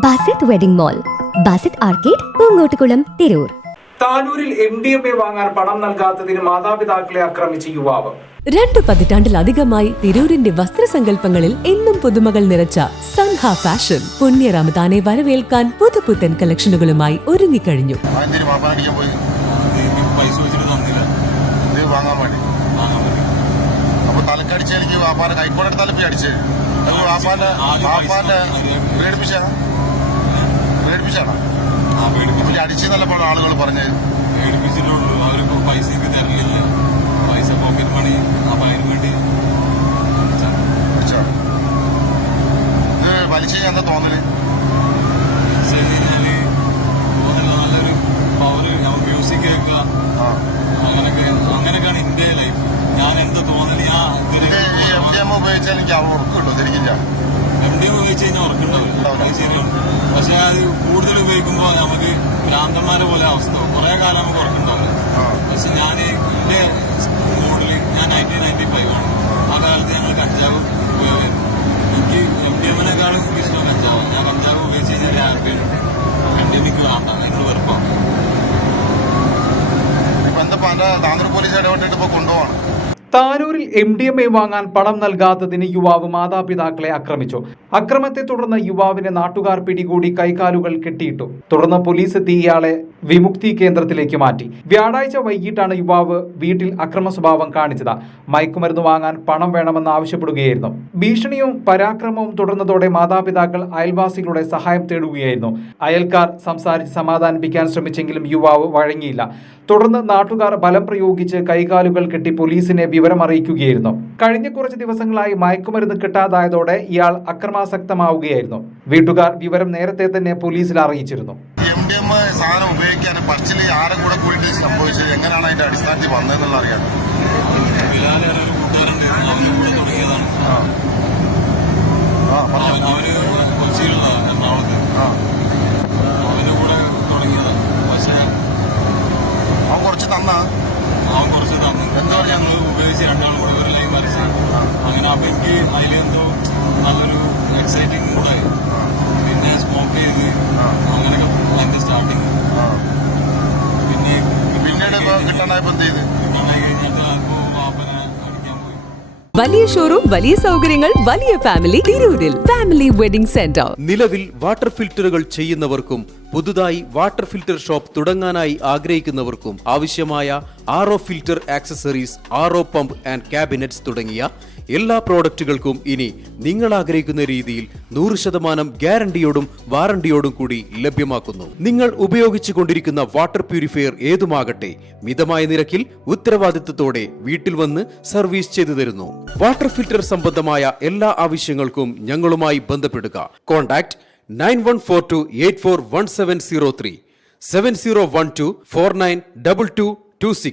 Basit wedding mall, Basith arcade, Poonkottukulam, Tirur. താനൂരിൽ MDMA വാങ്ങാൻ പണം നൽകാത്തതിന് മാതാപിതാക്കളെ ആക്രമിച്ച യുവാവ്. 2 പതിറ്റാണ്ടിലധികമായി തിരൂരിന്റെ വസ്ത്രസങ്കല്പങ്ങളിൽ എന്നും പുതുമകൾ നിറച്ച സൻഹ ഫാഷൻ പുണ്യ റമദാനെ വരവേൽക്കാൻ പുതുപുത്തൻ കളക്ഷനുകളുമായി ഒരുങ്ങിക്കഴിഞ്ഞു. ആളുകൾ പറഞ്ഞു അവർക്ക് പൈസ തരലില്ല, പൈസ പോക്കറ്റ് മണി. അപ്പൊ അതിന് വേണ്ടി ഇത് വലിച്ചു എന്താ തോന്നല്? നല്ലൊരു പവറ്, നമുക്ക് മ്യൂസിക് കേൾക്കുക, അങ്ങനെയൊക്കെയാണ് എന്റെ ലൈഫ്. ഞാൻ എന്താ തോന്നല്, MDMA ഉപയോഗിച്ചാൽ എനിക്ക് അവൾ ഉറക്കുണ്ടോ? ശരിക്കും MDMA ഉപയോഗിച്ച് കഴിഞ്ഞാൽ ഉറക്കുണ്ടാവില്ല, ശരിയാണ്. പക്ഷെ അത് കൂടുതൽ ഉപയോഗിക്കുമ്പോൾ നമുക്ക് ഭ്രാന്തന്മാരെ പോലെ അവസ്ഥ. കുറെ കാലം നമുക്ക് ഉറക്കുണ്ടാവില്ല. പക്ഷെ ഞാൻ എന്റെ മൂഡിൽ ഞാൻ 1995 ആണ്. ആ കാലത്ത് ഞങ്ങൾ കഞ്ചാവ് ഉപയോഗിക്കുന്നു. എനിക്ക് MDMAനേക്കാളും ഇഷ്ടം കഞ്ചാവ്. ഞാൻ കഞ്ചാവ് ഉപയോഗിച്ച് കഴിഞ്ഞാൽ ഹാപ്പിയാണ്. MDMAക്ക് വേണ്ട, നിങ്ങൾ വെറുപ്പാണ്. ഇപ്പൊ എന്താ താനൂർ പോലീസ് ഇടപെട്ടിട്ട് ഇപ്പൊ കൊണ്ടുപോകണം. താനൂരിൽ MDMA വാങ്ങാൻ പണം നൽകാത്തതിന് യുവാവ് മാതാപിതാക്കളെ ആക്രമിച്ചു. അക്രമത്തെ തുടർന്ന് യുവാവിനെ നാട്ടുകാർ പിടികൂടി കൈകാലുകൾ കെട്ടിയിട്ടു. തുടർന്ന് പോലീസ് എത്തി ഇയാളെ വിമുക്തി കേന്ദ്രത്തിലേക്ക് മാറ്റി. വ്യാഴാഴ്ച വൈകിട്ടാണ് യുവാവ് വീട്ടിൽ അക്രമ സ്വഭാവം കാണിച്ചത്. മയക്കുമരുന്ന് വാങ്ങാൻ പണം വേണമെന്ന് ആവശ്യപ്പെടുകയായിരുന്നു. ഭീഷണിയും പരാക്രമവും തുടർന്നതോടെ മാതാപിതാക്കൾ അയൽവാസികളുടെ സഹായം തേടുകയായിരുന്നു. അയൽക്കാർ സംസാരിച്ച് സമാധാനിപ്പിക്കാൻ ശ്രമിച്ചെങ്കിലും യുവാവ് വഴങ്ങിയില്ല. തുടർന്ന് നാട്ടുകാർ ബലം പ്രയോഗിച്ച് കൈകാലുകൾ കെട്ടി പോലീസിനെ വിവരം അറിയിക്കുകയായിരുന്നു. കഴിഞ്ഞ കുറച്ച് ദിവസങ്ങളായി മയക്കുമരുന്ന് കിട്ടാതായതോടെ ഇയാൾ അക്രമാസക്തമാവുകയായിരുന്നു. വീട്ടുകാർ വിവരം നേരത്തെ തന്നെ പോലീസിൽ അറിയിച്ചിരുന്നു. സാധനം ഉപയോഗിക്കാൻ പച്ചില് ആരും കൂടെ കൂടി സംഭവിച്ചത് എങ്ങനെയാണ് അതിന്റെ അടിസ്ഥാനത്തിൽ വന്നതെന്നുള്ള അറിയാം. അവൻ കുറച്ച് തന്നു എന്താ പറയാ, ഉപയോഗിച്ച് രണ്ടാളും കൂടെ ഒരു ലൈൻ വരച്ച് അങ്ങനെ. അപ്പൊ എനിക്ക് അതിലെന്തോ നല്ലൊരു എക്സൈറ്റിംഗ് കൂടെ. പിന്നെ സ്മോക്ക് ചെയ്ത് അങ്ങനെയൊക്കെ അതിന്റെ സ്റ്റാർട്ടിങ്. പിന്നെ പിന്നീട് കിട്ടാനായപ്പോ എന്ത് ചെയ്ത് കിട്ടാനായി കഴിഞ്ഞിട്ട് അപ്പോ വാപ്പനെ അടിക്കാൻ പോയി. വലിയ ഷോറൂം, വലിയ സൗകര്യങ്ങൾ, വലിയ ഫാമിലി തിരൂരിൽ. Family wedding centre. നിലവിൽ വാട്ടർ ഫിൽറ്ററുകൾ ചെയ്യുന്നവർക്കും പുതുതായി വാട്ടർ ഫിൽറ്റർ ഷോപ്പ് തുടങ്ങാനായി ആഗ്രഹിക്കുന്നവർക്കും ആവശ്യമായ RO filter accessories, RO pump and cabinets തുടങ്ങിയ എല്ലാ പ്രോഡക്റ്റുകൾക്കും ഇനി നിങ്ങൾ ആഗ്രഹിക്കുന്ന രീതിയിൽ 100% ഗ്യാരണ്ടിയോടും വാറണ്ടിയോടും കൂടി ലഭ്യമാക്കുന്നു. നിങ്ങൾ ഉപയോഗിച്ചു കൊണ്ടിരിക്കുന്ന വാട്ടർ പ്യൂരിഫയർ ഏതുമാകട്ടെ, മിതമായ നിരക്കിൽ ഉത്തരവാദിത്തത്തോടെ വീട്ടിൽ വന്ന് സർവീസ് ചെയ്തു തരുന്നു. വാട്ടർ ഫിൽറ്റർ സംബന്ധമായ എല്ലാ ആവശ്യങ്ങൾക്കും ഞങ്ങളുമായി ബന്ധപ്പെടുക. കോൺടാക്ട് 9142841703 7012492226.